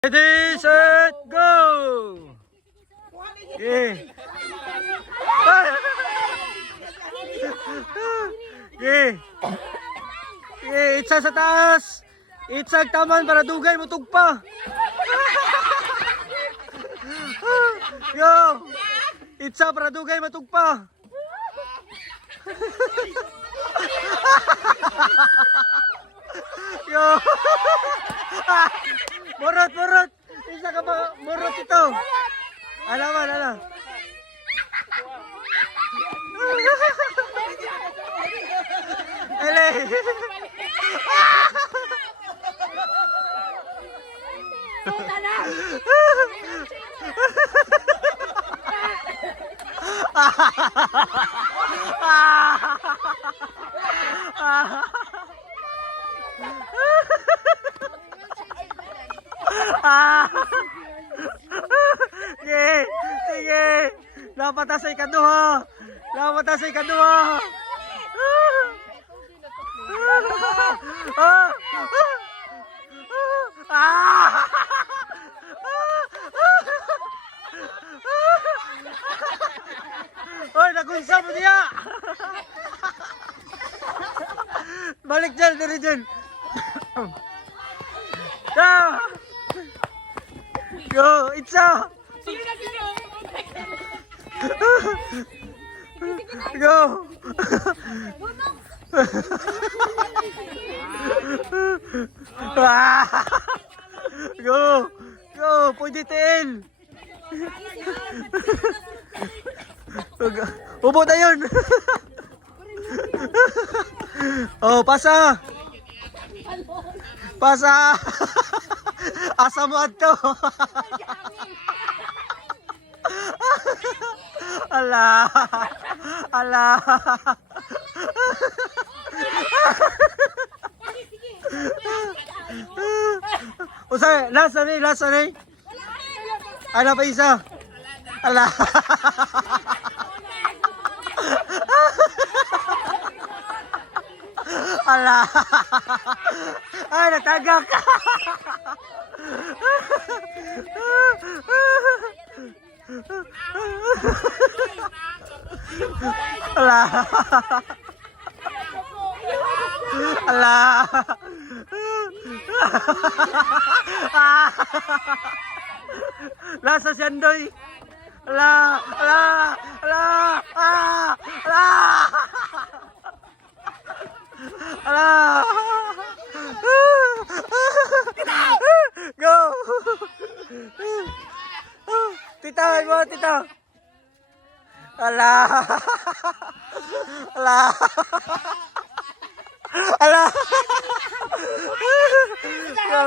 Ready, set, go! Okay. Okay. Okay, itsa sa taas. Itsag taman para dugay mo tugpa. Yo! Itsa para dugay matugpa. Yo! Murot, murot! Isa ka ba? Murot ito! Alaman, ala! Ele! Sige, sige. Napata sa ikaduha. Napata sa ikaduha. Hoy, nagunsa mo niya. Balik dyan, diri dyan. Go, itsa. Go. Go. Go, pwede tiin. Ubo na yun. Oh, pasa. Pasa. Asa mo adto. Ala. Ala. Usay, lasa ni. Ano pa isa? Ala. Ala. Ay, natagak. Ala. Ala. Lasa si Andoy. Ala. Ala. Ala. Ala. Ala. Go. Tita, mo, tita. Ala. Ala. Ala. Go.